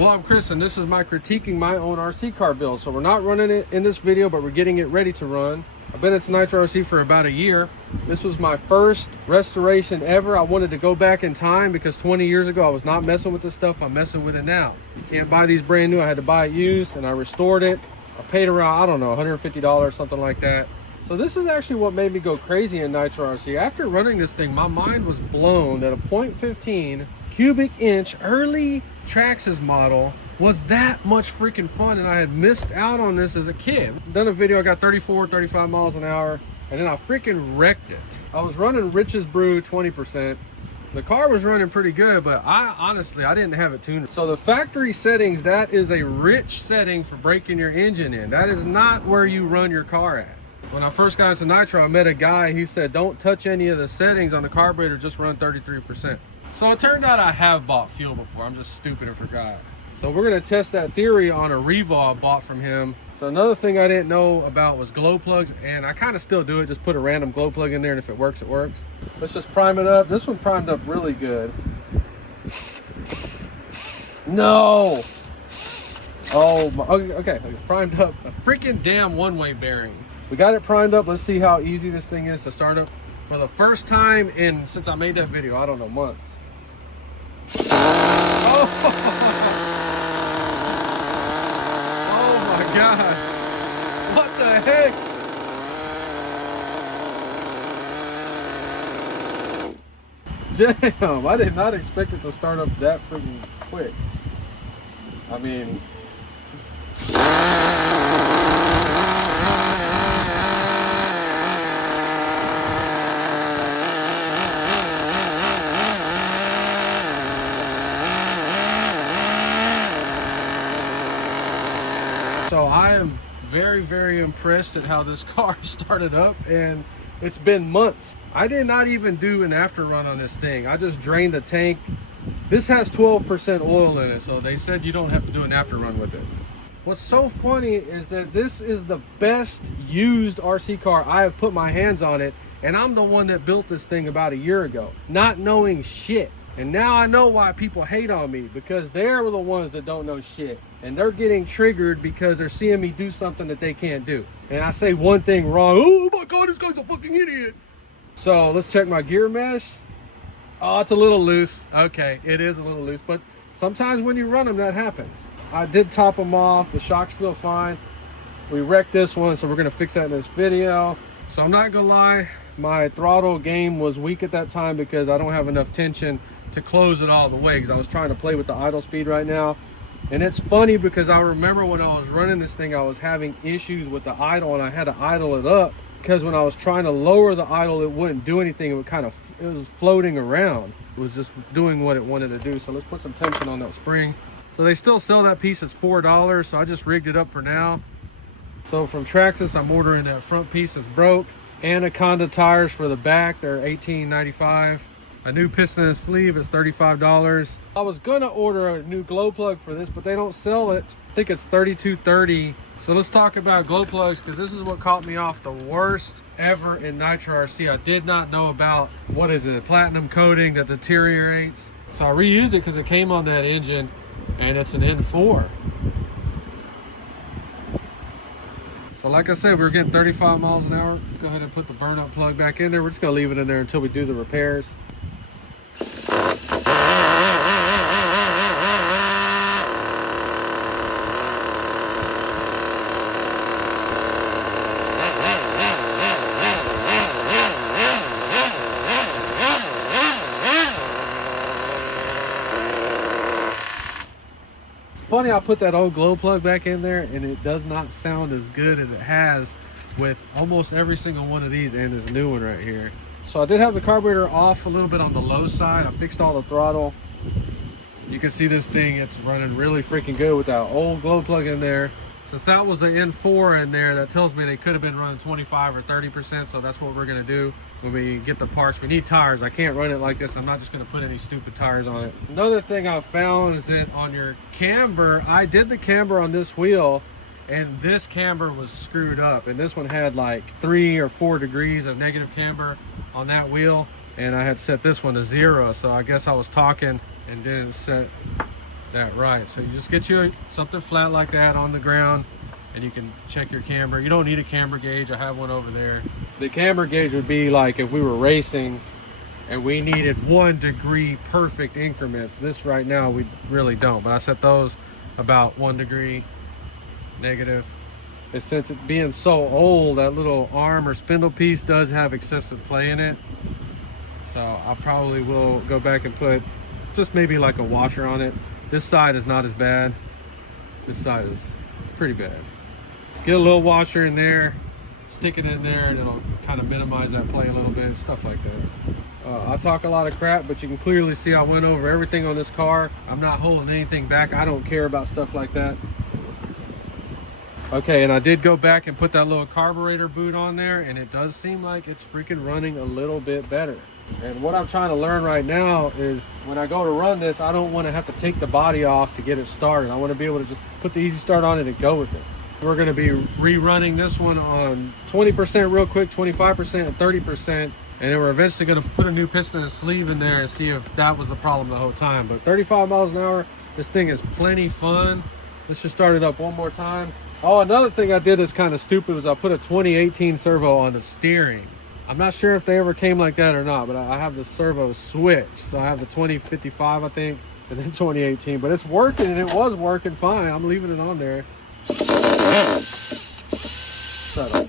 Well, I'm Chris, and this is my critiquing my own RC car build. So we're not running it in this video, but we're getting it ready to run. I've been at Nitro RC for about a year. This was my first restoration ever. I wanted to go back in time because 20 years ago, I was not messing with this stuff. I'm messing with it now. You can't buy these brand new. I had to buy it used, and I restored it. I paid around, I don't know, $150, something like that. So this is actually what made me go crazy in Nitro RC. After running this thing, my mind was blown that a 0.15 cubic inch early Traxxas model was that much freaking fun, and I had missed out on this as a kid. Done a video, I got 34, 35 miles an hour, and then I freaking wrecked it. I was running Rich's Brew 20%. The car was running pretty good, but honestly, I didn't have it tuned. So the factory settings, that is a rich setting for breaking your engine in. That is not where you run your car at. When I first got into Nitro, I met a guy, he said, don't touch any of the settings on the carburetor, just run 33%. So it turned out I have bought fuel before. I'm just stupid and forgot. So we're gonna test that theory on a Revo I bought from him. So another thing I didn't know about was glow plugs, and I kind of still do it. Just put a random glow plug in there, and if it works, it works. Let's just prime it up. This one primed up really good. No! Oh, my, okay, it's primed up. A freaking damn one-way bearing. We got it primed up. Let's see how easy this thing is to start up. For the first time since I made that video, I don't know, months. Oh! Oh my God! What the heck? Damn, I did not expect it to start up that freaking quick. I mean... So I am very, very impressed at how this car started up, and it's been months. I did not even do an after run on this thing. I just drained the tank. This has 12% oil in it, so they said you don't have to do an after run with it. What's so funny is that this is the best used RC car I have put my hands on it, and I'm the one that built this thing about a year ago, not knowing shit. And now I know why people hate on me, because they're the ones that don't know shit. And they're getting triggered because they're seeing me do something that they can't do. And I say one thing wrong, oh my God, this guy's a fucking idiot. So let's check my gear mesh. Oh, it's a little loose. Okay, it is a little loose, but sometimes when you run them, that happens. I did top them off. The shocks feel fine. We wrecked this one, so we're gonna fix that in this video. So I'm not gonna lie, my throttle game was weak at that time because I don't have enough tension to close it all the way, because I was trying to play with the idle speed right now. And it's funny because I remember when I was running this thing, I was having issues with the idle, and I had to idle it up because when I was trying to lower the idle, it wouldn't do anything. It was floating around. It was just doing what it wanted to do. So let's put some tension on that spring. So they still sell that piece as $4, so I just rigged it up for now. So from Traxxas, I'm ordering that front piece that's broke. Anaconda tires for the back, they're $18.95. A new piston and sleeve is $35. I was gonna order a new glow plug for this, but they don't sell it. I think it's $32.30. So let's talk about glow plugs, because this is what caught me off the worst ever in Nitro RC. I did not know about, what is it, platinum coating that deteriorates. So I reused it because it came on that engine, and it's an N4. So like I said, we were getting 35 miles an hour. Go ahead and put the burnout plug back in there. We're just gonna leave it in there until we do the repairs. Funny, I put that old glow plug back in there and it does not sound as good as it has with almost every single one of these and this new one right here. So I did have the carburetor off a little bit on the low side. I fixed all the throttle. You can see this thing, it's running really freaking good with that old glow plug in there. Since that was the N4 in there, that tells me they could have been running 25 or 30%, so that's what we're gonna do when we get the parts. We need tires. I can't run it like this. I'm not just gonna put any stupid tires on it. Another thing I found is that on your camber, I did the camber on this wheel, and this camber was screwed up, and this one had like 3 or 4 degrees of negative camber on that wheel, and I had set this one to 0, so I guess I was talking and didn't set that right. So you just get you something flat like that on the ground, and you can check your camber. You don't need a camber gauge. I have one over there. The camber gauge would be like if we were racing and we needed 1 degree perfect increments. This right now we really don't, but I set those about 1 degree negative. And since it being so old, that little arm or spindle piece does have excessive play in it. So I probably will go back and put just maybe like a washer on it. This side is not as bad. This side is pretty bad. Get a little washer in there, stick it in there, and it'll kind of minimize that play a little bit, stuff like that. I talk a lot of crap, but you can clearly see I went over everything on this car. I'm not holding anything back. I don't care about stuff like that. Okay, and I did go back and put that little carburetor boot on there, and it does seem like it's freaking running a little bit better. And what I'm trying to learn right now is when I go to run this, I don't want to have to take the body off to get it started. I want to be able to just put the easy start on it and go with it. We're going to be rerunning this one on 20% real quick, 25% and 30%. And then we're eventually going to put a new piston and sleeve in there and see if that was the problem the whole time. But 35 miles an hour, this thing is plenty fun. Let's just start it up one more time. Oh, another thing I did that's kind of stupid was I put a 2018 servo on the steering. I'm not sure if they ever came like that or not, but I have the servo switch. So I have the 2055, I think, and then 2018. But it's working, and it was working fine. I'm leaving it on there. Shut up.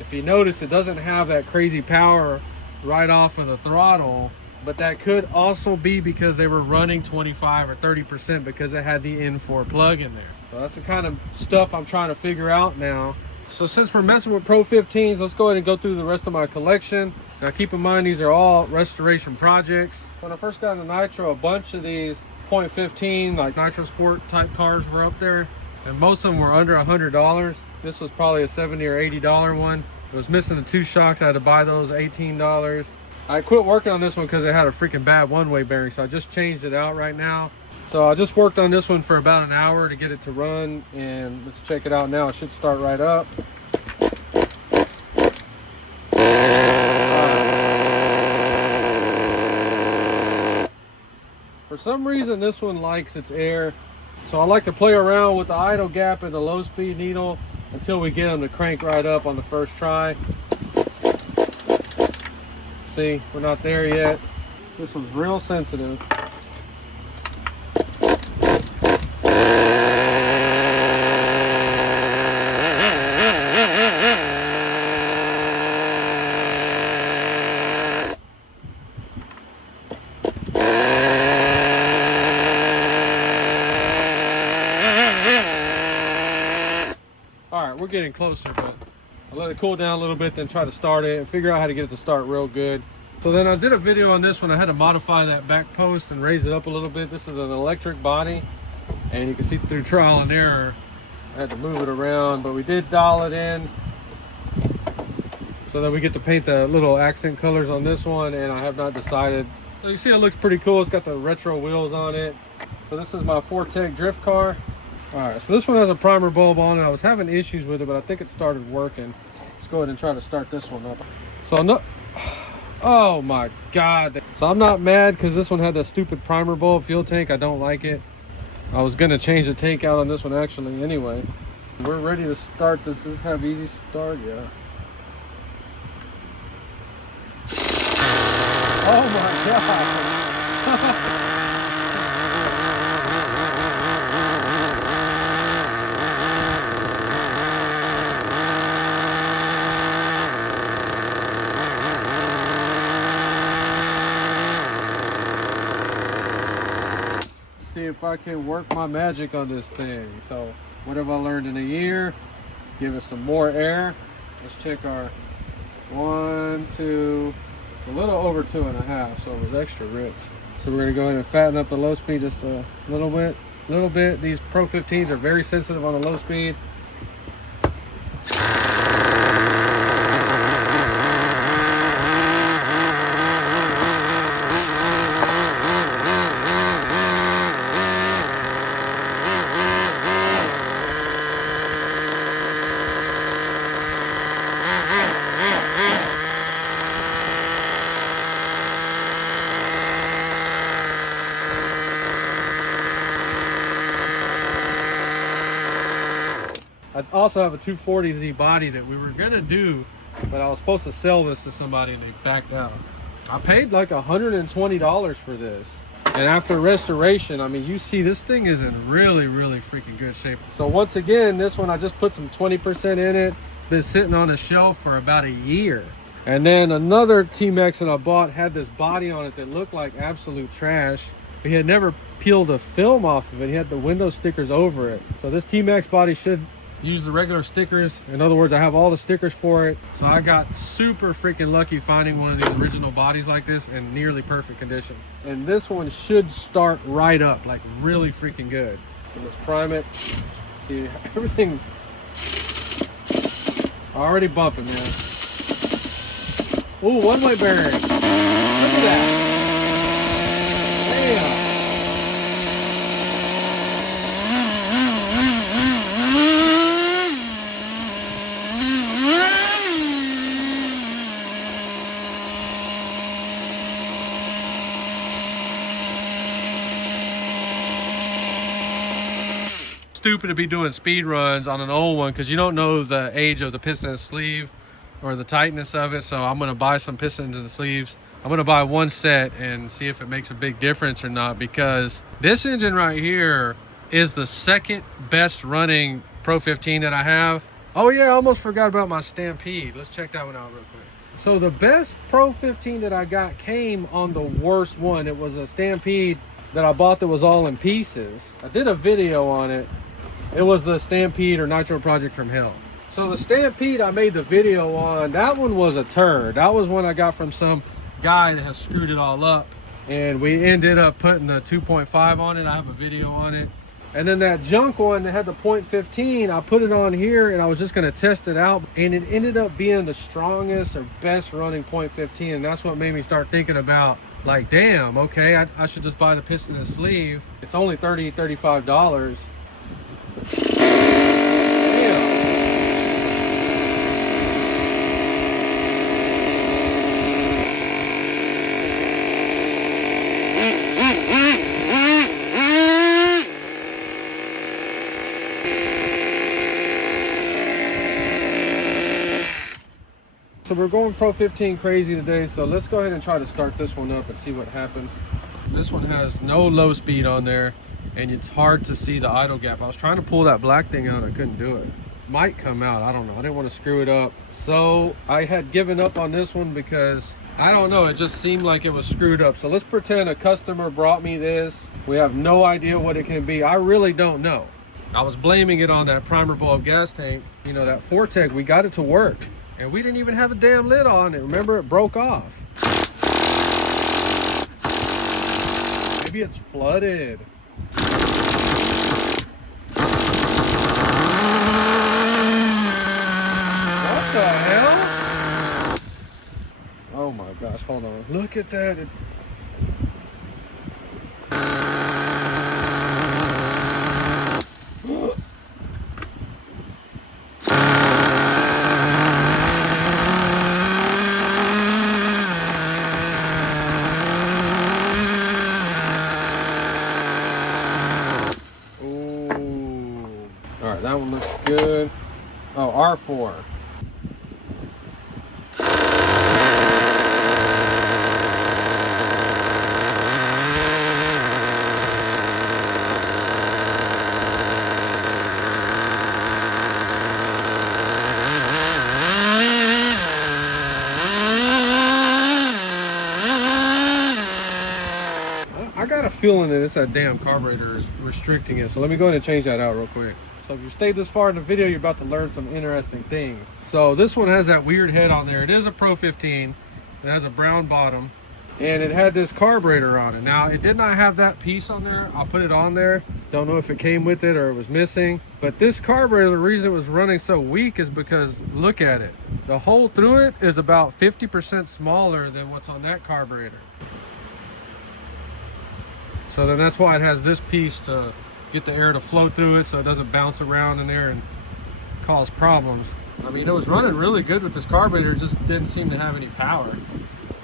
If you notice, it doesn't have that crazy power right off of the throttle, but that could also be because they were running 25 or 30% because it had the N4 plug in there. So that's the kind of stuff I'm trying to figure out now. So since we're messing with Pro 15s, let's go ahead and go through the rest of my collection. Now keep in mind, these are all restoration projects. When I first got into Nitro, a bunch of these .15 like Nitro Sport type cars were up there, and most of them were under $100. This was probably a $70 or $80 one. It was missing the 2 shocks. I had to buy those $18. I quit working on this one because it had a freaking bad one-way bearing, so I just changed it out right now. So I just worked on this one for about an hour to get it to run, and let's check it out now. It should start right up. For some reason, this one likes its air, so I like to play around with the idle gap and the low-speed needle until we get them to crank right up on the first try. See, we're not there yet. This one's real sensitive. We're getting closer, but I let it cool down a little bit, then try to start it and figure out how to get it to start real good. So then I did a video on this one. I had to modify that back post and raise it up a little bit. This is an electric body, and you can see through trial and error I had to move it around, but we did dial it in so that we get to paint the little accent colors on this one, and I have not decided. So you see it looks pretty cool. It's got the retro wheels on it. So this is my Fortec drift car. All right, so this one has a primer bulb on it. I was having issues with it, but I think it started working. Let's go ahead and try to start this one up. So I'm not, oh my God. So I'm not mad because this one had that stupid primer bulb fuel tank. I don't like it. I was gonna change the tank out on this one actually anyway. We're ready to start this. Does this have easy start? Yeah. Oh my God. See if I can work my magic on this thing. So what have I learned in a year? Give us some more air. Let's check our 1, 2, a little over 2.5, so it was extra rich. So we're gonna go ahead and fatten up the low speed just a little bit. These Pro 15s are very sensitive on the low speed. I also have a 240Z body that we were gonna do, but I was supposed to sell this to somebody and they backed out. I paid like $120 for this. And after restoration, I mean, you see this thing is in really, really freaking good shape. So once again, this one, I just put some 20% in it. It's been sitting on a shelf for about a year. And then another T-Max that I bought had this body on it that looked like absolute trash. He had never peeled a film off of it. He had the window stickers over it. So this T-Max body should use the regular stickers. In other words, I have all the stickers for it. So I got super freaking lucky finding one of these original bodies like this in nearly perfect condition. And this one should start right up, like really freaking good. So let's prime it. See, everything already bumping, man. Ooh, one-way bearing. Look at that. Damn. Stupid to be doing speed runs on an old one because you don't know the age of the piston and sleeve or the tightness of it. So I'm going to buy some pistons and sleeves. I'm going to buy one set and see if it makes a big difference or not, because this engine right here is the second best running Pro 15 that I have. Oh yeah, I almost forgot about my Stampede. Let's check that one out real quick. So the best Pro 15 that I got came on the worst one. It was a Stampede that I bought that was all in pieces. I did a video on it. It was the Stampede or Nitro Project from Hell. So the Stampede I made the video on, that one was a turd. That was one I got from some guy that has screwed it all up. And we ended up putting the 2.5 on it. I have a video on it. And then that junk one that had the .15, I put it on here and I was just gonna test it out. And it ended up being the strongest or best running .15. And that's what made me start thinking about, like, damn, okay, I should just buy the piston and sleeve. It's only $30, $35. Damn. So we're going Pro 15 crazy today, so let's go ahead and try to start this one up and see what happens. This one has no low speed on there, and it's hard to see the idle gap. I was trying to pull that black thing out, I couldn't do it. Might come out, I don't know. I didn't want to screw it up. So I had given up on this one because, I don't know, it just seemed like it was screwed up. So let's pretend a customer brought me this. We have no idea what it can be. I really don't know. I was blaming it on that primer bulb gas tank. You know, that Fortec, we got it to work. And we didn't even have a damn lid on it. Remember, it broke off. Maybe it's flooded. What the hell? Oh my gosh, hold on. Look at that. That one looks good. Oh, R4. I got a feeling that it's that damn carburetor is restricting it. So let me go ahead and change that out real quick. So if you stayed this far in the video, you're about to learn some interesting things. So this one has that weird head on there. It is a Pro 15. It has a brown bottom. And it had this carburetor on it. Now, it did not have that piece on there. I'll put it on there. Don't know if it came with it or it was missing. But this carburetor, the reason it was running so weak is because, look at it. The hole through it is about 50% smaller than what's on that carburetor. So then that's why it has this piece to get the air to flow through it so it doesn't bounce around in there and cause problems. I mean, it was running really good with this carburetor, it just didn't seem to have any power.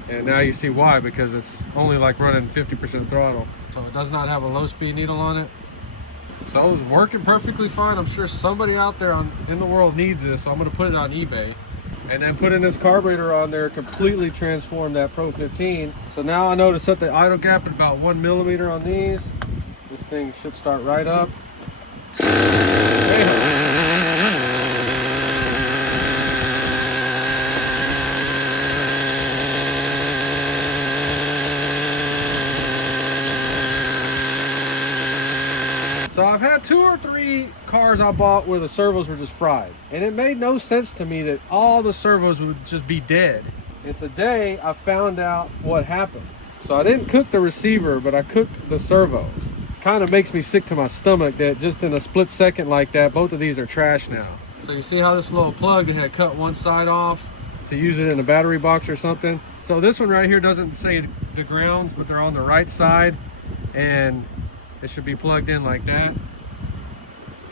And now you see why, because it's only like running 50% throttle. So it does not have a low speed needle on it. So it was working perfectly fine. I'm sure somebody out there in the world needs this, so I'm gonna put it on eBay. And then putting this carburetor on there completely transformed that Pro 15. So now I know to set the idle gap at about 1 millimeter on these. This thing should start right up. So I've had 2 or 3 cars I bought where the servos were just fried. And it made no sense to me that all the servos would just be dead. And today I found out what happened. So I didn't cook the receiver, but I cooked the servos. Kind of makes me sick to my stomach that just in a split second like that, both of these are trash now. So you see how this little plug had cut one side off to use it in a battery box or something. So this one right here doesn't say the grounds, but they're on the right side. And it should be plugged in like that.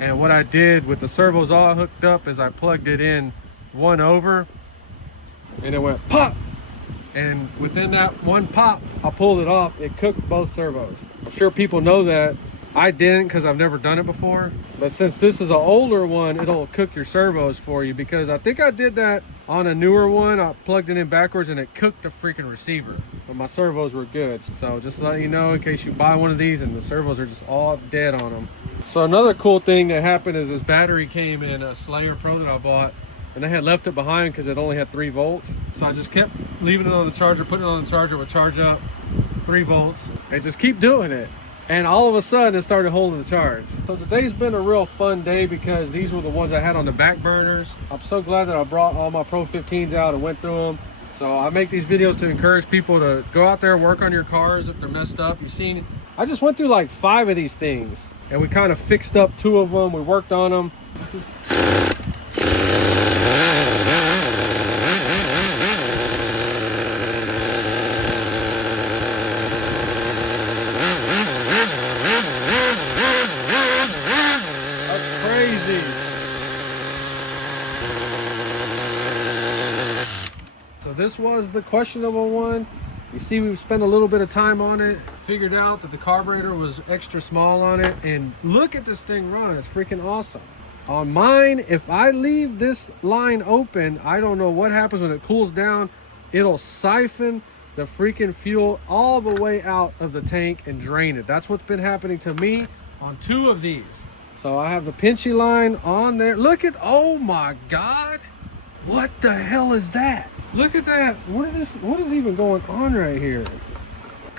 And what I did with the servos all hooked up is I plugged it in one over and it went pop. And within that one pop, I pulled it off. It cooked both servos. I'm sure people know that. I didn't because I've never done it before. But since this is an older one, it'll cook your servos for you, because I think I did that on a newer one. I plugged it in backwards and it cooked the freaking receiver. But my servos were good. So just to let you know, in case you buy one of these and the servos are just all dead on them. So another cool thing that happened is this battery came in a Slayer Pro that I bought, and I had left it behind because it only had 3 volts. So I just kept leaving it on the charger, putting it on the charger, would charge up 3 volts, and just keep doing it. And all of a sudden it started holding the charge. So today's been a real fun day because these were the ones I had on the back burners. I'm so glad that I brought all my Pro 15s out and went through them. So I make these videos to encourage people to go out there, work on your cars if they're messed up. You've seen, I just went through like 5 of these things and we kind of fixed up 2 of them. We worked on them. So this was the questionable one. You see, we've spent a little bit of time on it, figured out that the carburetor was extra small on it, and look at this thing run. It's freaking awesome. On mine, if I leave this line open, I don't know what happens when it cools down. It'll siphon the freaking fuel all the way out of the tank and drain it. That's what's been happening to me on 2 of these. So I have the pinchy line on there. Look at, oh my God. What the hell is that? Look at that. What is even going on right here?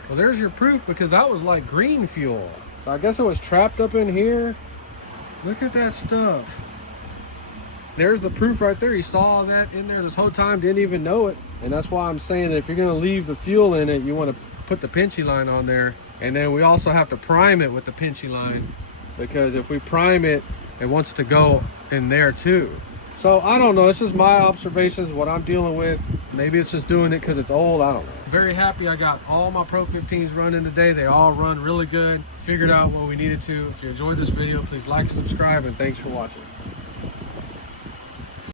Well, there's your proof, because that was like green fuel. So I guess it was trapped up in here. Look at that stuff. There's the proof right there. You saw that in there this whole time, didn't even know it. And that's why I'm saying that if you're gonna leave the fuel in it, you wanna put the pinchy line on there. And then we also have to prime it with the pinchy line, because if we prime it, it wants to go in there too. So I don't know, it's just my observations, what I'm dealing with. Maybe it's just doing it because it's old, I don't know. Very happy I got all my Pro 15s running today. They all run really good. Figured out what we needed to. If you enjoyed this video, please like and subscribe, and thanks for watching.